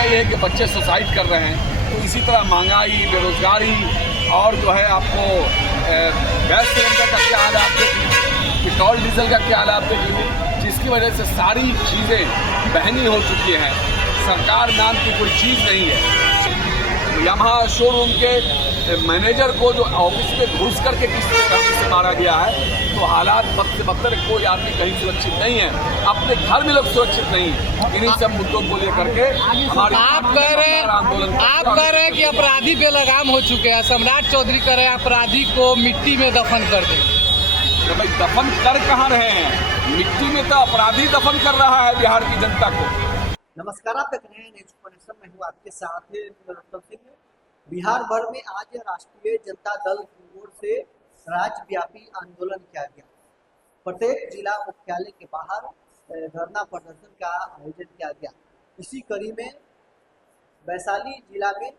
नतीजा ये है कि बच्चे सुसाइड कर रहे हैं। तो इसी तरह महंगाई, बेरोजगारी और जो है आपको गैस सिलेंडर का क्या हाल है आप देख लीजिए, पेट्रोल डीजल का क्या हाल है आप देख लीजिए, जिसकी वजह से सारी चीज़ें महंगी हो चुकी हैं। सरकार नाम की कोई चीज़ नहीं है। यामाहा शोरूम के मैनेजर को जो ऑफिस में घुस करके किस तरह से मारा गया है, तो हालात वक्त से बदतर, कोई आदमी कहीं सुरक्षित नहीं है, अपने घर में लोग सुरक्षित नहीं है। इन्हीं सब मुद्दों को लेकर के हमारे आप कह रहे हैं कि अपराधी बेलगाम हो चुके हैं। सम्राट चौधरी कह रहे हैं अपराधी को मिट्टी में दफन कर दें। तो भाई दफन कर कहाँ रहे हैं, मिट्टी में तो अपराधी दफन कर रहा है बिहार की जनता को। नमस्कार, आप देख रहे हैं न्यूज कनेक्शन। मैं हूँ आपके साथ। बिहार भर में आज राष्ट्रीय जनता दल की ओर से राज्यव्यापी आंदोलन किया गया। प्रत्येक जिला मुख्यालय के बाहर धरना प्रदर्शन का आयोजन किया गया। इसी कड़ी में वैशाली जिला में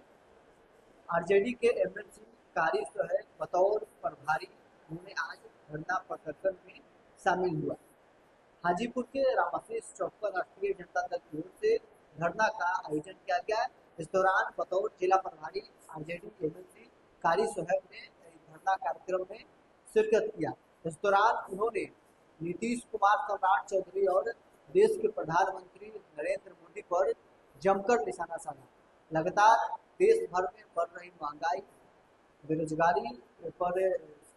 आरजेडी के एमएलसी कारी जो है बतौर प्रभारी, उन्होंने आज धरना प्रदर्शन में शामिल हुआ। हाजीपुर के रामाशीष चौक पर राष्ट्रीय जनता दल की ओर से धरना का आयोजन किया गया। इस दौरान बतौर जिला प्रभारी आरजेडी एमएलसी कारी सोहेब ने धरना कार्यक्रम में शिरकत किया। इस दौरान उन्होंने नीतीश कुमार, सम्राट चौधरी और देश के प्रधानमंत्री नरेंद्र मोदी पर जमकर निशाना साधा। लगातार देश भर में बढ़ रही महंगाई, बेरोजगारी पर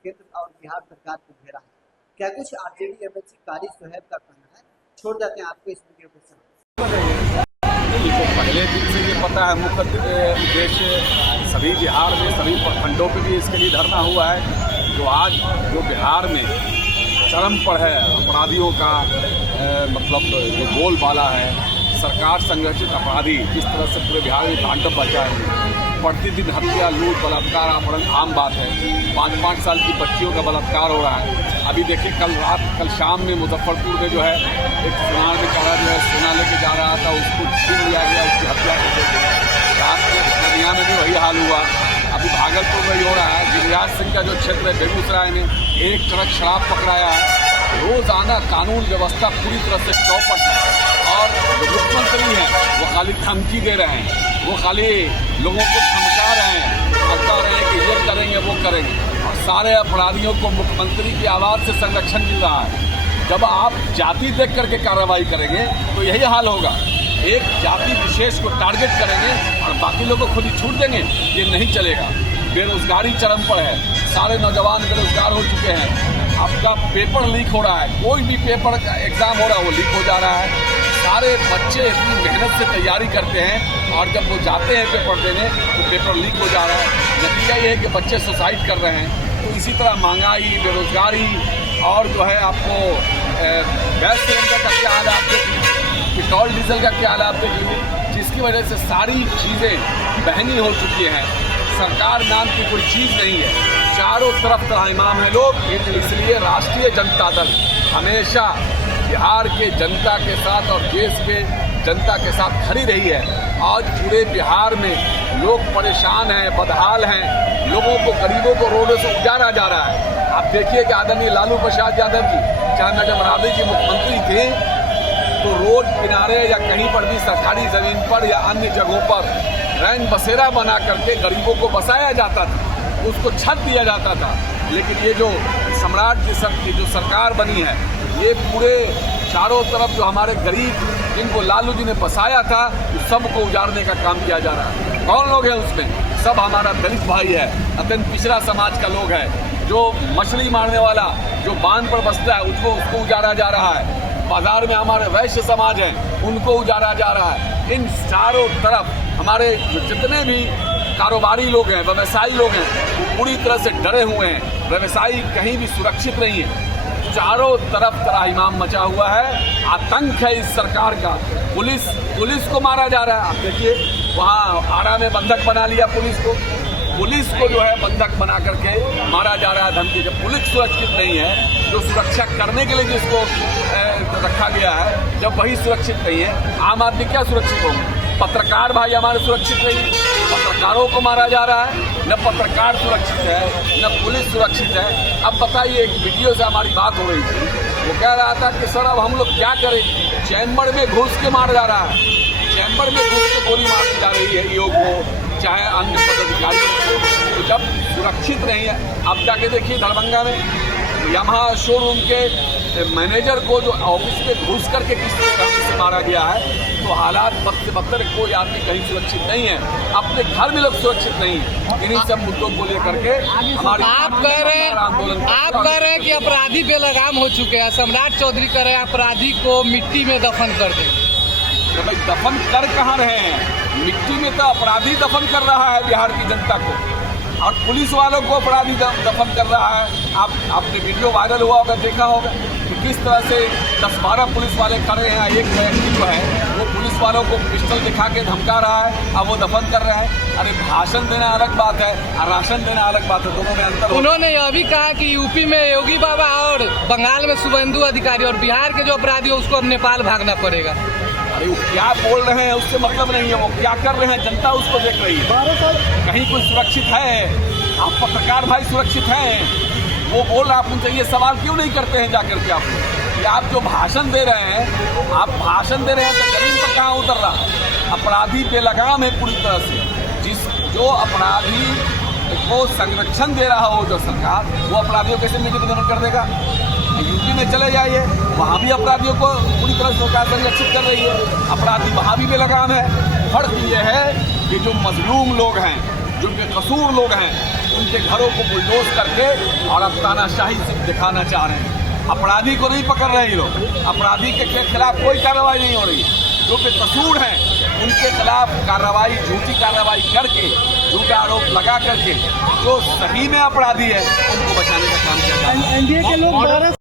केंद्र और बिहार सरकार को घेरा है। क्या कुछ आरजेडी एमएलसी कारी सोहेब का कहना है, छोड़ देते हैं आपको इस वीडियो के साथ। पहले दिन से ये पता है, मुख्य उद्देश्य सभी बिहार में सभी प्रखंडों पे भी इसके लिए धरना हुआ है। जो आज जो बिहार में चरम पर है अपराधियों का मतलब जो बोलबाला है, सरकार संगठित अपराधी जिस तरह से पूरे बिहार में तांडव बचा है, प्रतिदिन हत्या, लूट, बलात्कार, अपहरण आम बात है। 5-5 साल की बच्चियों का बलात्कार हो रहा है। अभी देखिए कल शाम में मुजफ्फरपुर में जो है एक सुनार बेचारा जो है सोना लेके जा रहा था, उसको छीन लिया गया, उसकी हत्या कर दी गई। रात में पूर्णिया में भी वही हाल हुआ। अभी भागलपुर में ही हो रहा है। गिरिराज सिंह का जो क्षेत्र है बेगूसराय में, एक ट्रक शराब पकड़ाया है। रोजाना कानून व्यवस्था पूरी तरह से चौपट है और जो मुख्यमंत्री हैं वो खाली धमकी दे रहे हैं, वो खाली लोगों को धमका रहे हैं, बता रहे हैं कि ये करेंगे वो करेंगे, और सारे अपराधियों को मुख्यमंत्री की आवाज़ से संरक्षण मिल रहा है। जब आप जाति देख करके कार्रवाई करेंगे तो यही हाल होगा। एक जाति विशेष को टारगेट करेंगे और बाकी लोगों को खुद ही छूट देंगे, ये नहीं चलेगा। बेरोजगारी चरम पर है, सारे नौजवान बेरोजगार हो चुके हैं। आपका पेपर लीक हो रहा है, कोई भी पेपर का एग्ज़ाम हो रहा है वो लीक हो जा रहा है। सारे बच्चे इतनी मेहनत से तैयारी करते हैं और जब वो जाते हैं पेपर देने तो पेपर लीक हो जा रहा है। नतीजा ये है कि बच्चे सुसाइड कर रहे हैं। तो इसी तरह महंगाई, बेरोजगारी और जो है आपको गैस सिलेंडर का क्या हाल है आप देख लीजिए, पेट्रोल डीजल का क्या हाल है आप देख लीजिए, जिसकी वजह से सारी चीज़ें महंगी हो चुकी हैं। सरकार नाम की कोई चीज़ नहीं है, चारों तरफ त्राहिमाम है लोग। इसलिए राष्ट्रीय जनता दल हमेशा बिहार के जनता के साथ और देश के जनता के साथ खड़ी रही है। आज पूरे बिहार में लोग परेशान हैं, बदहाल हैं, लोगों को, गरीबों को रोडों से उजाड़ा जा रहा है। आप देखिए कि आदरणीय लालू प्रसाद यादव जी, चाहे मैडम राबड़ी जी मुख्यमंत्री थे, तो रोड किनारे या कहीं पर भी सरकारी ज़मीन पर या अन्य जगहों पर रैन बसेरा बना करके गरीबों को बसाया जाता था, उसको छत दिया जाता था। लेकिन ये जो सम्राट की जो सरकार बनी है, ये पूरे चारों तरफ जो हमारे गरीब जिनको लालू जी ने बसाया था, उस सबको उजाड़ने का काम किया जा रहा है। कौन लोग हैं उसमें? सब हमारा दलित भाई है, अत्यंत पिछड़ा समाज का लोग है। जो मछली मारने वाला जो बांध पर बसता है उसको उजाड़ा जा रहा है। बाजार में हमारे वैश्य समाज हैं, उनको उजाड़ा जा रहा है। इन चारों तरफ हमारे जितने भी कारोबारी लोग हैं, व्यवसायी लोग हैं, वो पूरी तरह से डरे हुए हैं। व्यवसायी कहीं भी सुरक्षित नहीं है। चारों तरफ त्राहिमाम मचा हुआ है, आतंक है इस सरकार का। पुलिस को मारा जा रहा है। आप देखिए वहाँ आरा में बंधक बना लिया पुलिस को जो है बंधक बना करके मारा जा रहा है, धमकी। जब पुलिस सुरक्षित नहीं है, जो सुरक्षा करने के लिए जिसको रखा गया है, जब वही सुरक्षित नहीं है, आम आदमी क्या सुरक्षित होंगे? पत्रकार भाई हमारे सुरक्षित नहीं, पत्रकारों को मारा जा रहा है। न पत्रकार सुरक्षित है, न पुलिस सुरक्षित है। अब बताइए, एक वीडियो से हमारी बात हो रही थी, वो कह रहा था कि सर अब हम लोग क्या करें, चैम्बर में घुस के मार जा रहा है। चैम्बर में घुस के गोली मारी जा रही है ईओ को, चाहे अन्य पदाधिकारियों को। तो जब सुरक्षित नहीं है, अब जाके देखिए दरभंगा में यामाहा शोरूम के मैनेजर को जो ऑफिस में घुस करके किस तरह से मारा गया है, तो हालात बद से बदतर, कोई आदमी कहीं सुरक्षित नहीं है, अपने घर में लोग सुरक्षित नहीं है। इन्हीं सब मुद्दों को लेकर के हमारे आप कह रहे हैं कि अपराधी बेलगाम हो चुके हैं। सम्राट चौधरी कह रहे हैं अपराधी को मिट्टी में दफन कर दें। तो भाई दफन कर कहाँ रहे हैं? मिट्टी में तो अपराधी दफन कर रहा है बिहार की जनता को, और पुलिस वालों को अपराधी दफन कर रहा है। आपने वीडियो वायरल हुआ होगा, देखा होगा कि किस तरह से 10-12 पुलिस वाले खड़े हैं। एक व्यक्ति जो है वो पुलिस वालों को पिस्टल दिखा के धमका रहा है, अब वो दफन कर रहे हैं। अरे भाषण देना अलग बात है और राशन देना अलग बात है, दोनों में अंतर है। उन्होंने यह भी कहा कि यूपी में योगी बाबा और बंगाल में शुभेंदु अधिकारी, और बिहार के जो अपराधी है उसको अब नेपाल भागना पड़ेगा। अरे वो क्या बोल रहे हैं उससे मतलब नहीं है, वो क्या कर रहे हैं जनता उसको देख रही है। कहीं कोई सुरक्षित है? आप पत्रकार भाई सुरक्षित हैं? वो बोल रहा, आप उनसे ये सवाल क्यों नहीं करते हैं जाकर के? आप जो भाषण दे रहे हैं, आप भाषण दे रहे हैं तो जमीन पर कहाँ उतर रहा? अपराधी बेलगाम है पूरी तरह से। जो अपराधी को संरक्षण दे रहा हो जो सरकार, वो अपराधियों कैसे मिट्टी में दफन कर देगा? यूपी में चले जाइए, वहाँ भी अपराधियों को पूरी तरह से सरकार संरक्षित कर रही है, अपराधी वहाँ भी बेलगाम है। फर्क ये है कि जो मजलूम लोग हैं, जो बेकसूर लोग हैं, उनके घरों को बुलडोज करके और अब तानाशाही से दिखाना चाह रहे हैं। अपराधी को नहीं पकड़ रहे हैं लोग, अपराधी के खिलाफ कोई कार्रवाई नहीं हो रही। जो बेकसूर हैं उनके खिलाफ कार्रवाई, झूठी कार्रवाई करके, झूठा आरोप लगा करके जो सही में अपराधी है उनको बचाने का काम किया जा रहा है। एनडीए के लोग